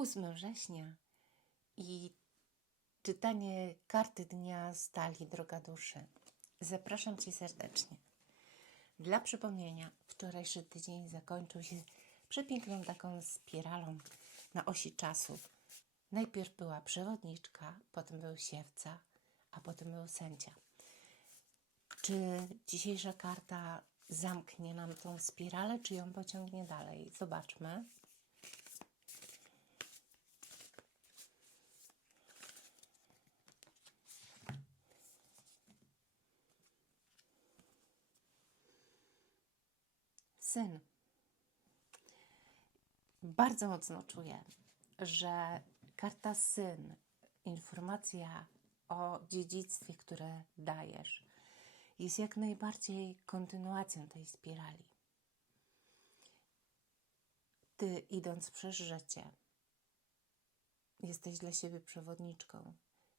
8 września i czytanie karty dnia stali Droga Duszy. Zapraszam Cię serdecznie. Dla przypomnienia, wczorajszy tydzień zakończył się przepiękną taką spiralą na osi czasu. Najpierw była przewodniczka, potem był siewca, a potem był sędzia. Czy dzisiejsza karta zamknie nam tą spiralę, czy ją pociągnie dalej? Zobaczmy. Syn. Bardzo mocno czuję, że karta syn, informacja o dziedzictwie, które dajesz, jest jak najbardziej kontynuacją tej spirali. Ty, idąc przez życie, jesteś dla siebie przewodniczką.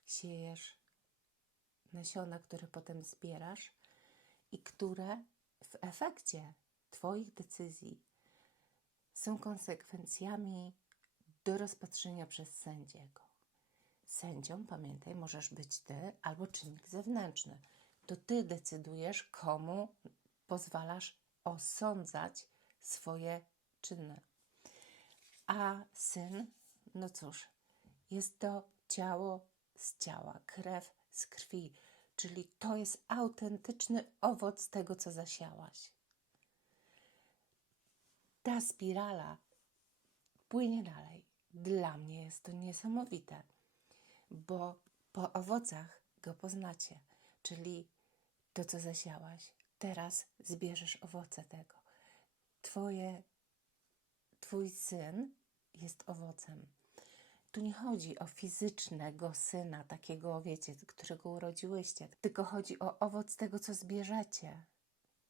Siejesz nasiona, które potem zbierasz i które w efekcie Twoich decyzji są konsekwencjami do rozpatrzenia przez sędziego. Sędzią, pamiętaj, możesz być ty albo czynnik zewnętrzny. To ty decydujesz, komu pozwalasz osądzać swoje czyny. A syn, no cóż, jest to ciało z ciała, krew z krwi, czyli to jest autentyczny owoc tego, co zasiałaś. Ta spirala płynie dalej. Dla mnie jest to niesamowite, bo po owocach go poznacie, czyli to, co zasiałaś. Teraz zbierzesz owoce tego. Twoje, twój syn jest owocem. Tu nie chodzi o fizycznego syna, takiego, wiecie, którego urodziłyście, tylko chodzi o owoc tego, co zbierzecie.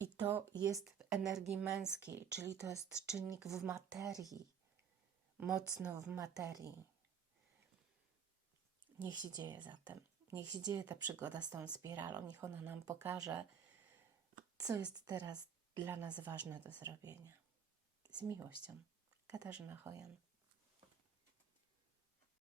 I to jest w energii męskiej, czyli to jest czynnik w materii, mocno w materii. Niech się dzieje zatem. Niech się dzieje ta przygoda z tą spiralą. Niech ona nam pokaże, co jest teraz dla nas ważne do zrobienia. Z miłością. Katarzyna Hojan.